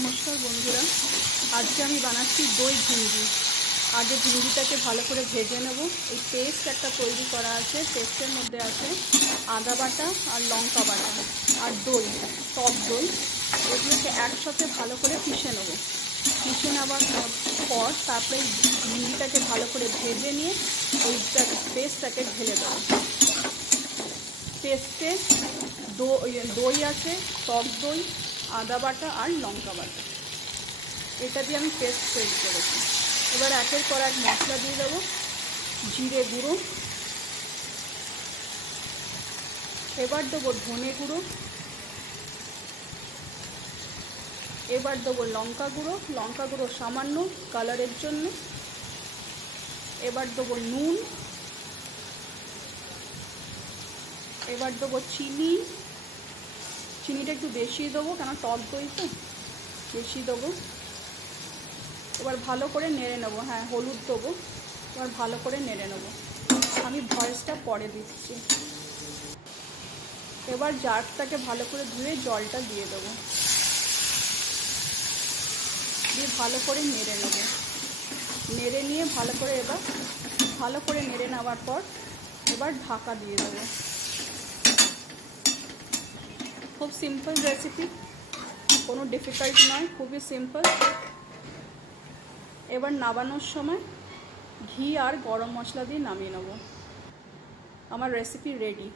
নমস্কার বন্ধুরা, আজকে আমি বানাচ্ছি দই ঝিঙ্গি। আগে ঝিঙ্গিটাকে ভালো করে ভেজে নেব। এই পেস্ট একটা তৈরি করা আছে, পেস্টের মধ্যে আছে আদা বাটা আর লঙ্কা বাটা আর দই, টক দই। এগুলোকে একসাথে ভালো করে পিষে নেব। পিষে নেওয়ার পর তারপরে ঝিঙ্গিটাকে ভালো করে ভেজে নিয়ে ওইটা পেস্টটাকে ঢেলে দেবো। পেস্টে দই আছে, টক দই, আদা বাটা আর লঙ্কা বাটা, এটা দিয়ে আমি পেস্ট তৈরি করেছি। এবার একের পর এক মশলা দিয়ে দেবো। জিরে গুঁড়ো, এবার দেবো ধনে গুঁড়ো, এবার দেবো লঙ্কা গুঁড়ো সামান্য কালারের জন্য, এবার দেবো নুন, এবার দেবো চিনিটা একটু বেশি দেবো, কেন টক দই তো বেশি দেবো। এবার ভালো করে নেড়ে নেবো। হ্যাঁ, হলুদ দেবো। এবার ভালো করে নেড়ে নেবো। আমি ভয়েসটা পরে দিচ্ছি। এবার জারটাকে ভালো করে ধুয়ে জলটা দিয়ে দেবো, দিয়ে ভালো করে নেড়ে নেবো। নেড়ে নিয়ে ভালো করে নেড়ে নেওয়ার পর এবার ঢাকা দিয়ে দেবো। খুব সিম্পল রেসিপি, কোনো ডিফিকাল্ট নয়, খুবই সিম্পল। এবার নামানোর সময় ঘি আর গরম মশলা দিয়ে নামিয়ে নেব। আমার রেসিপি রেডি।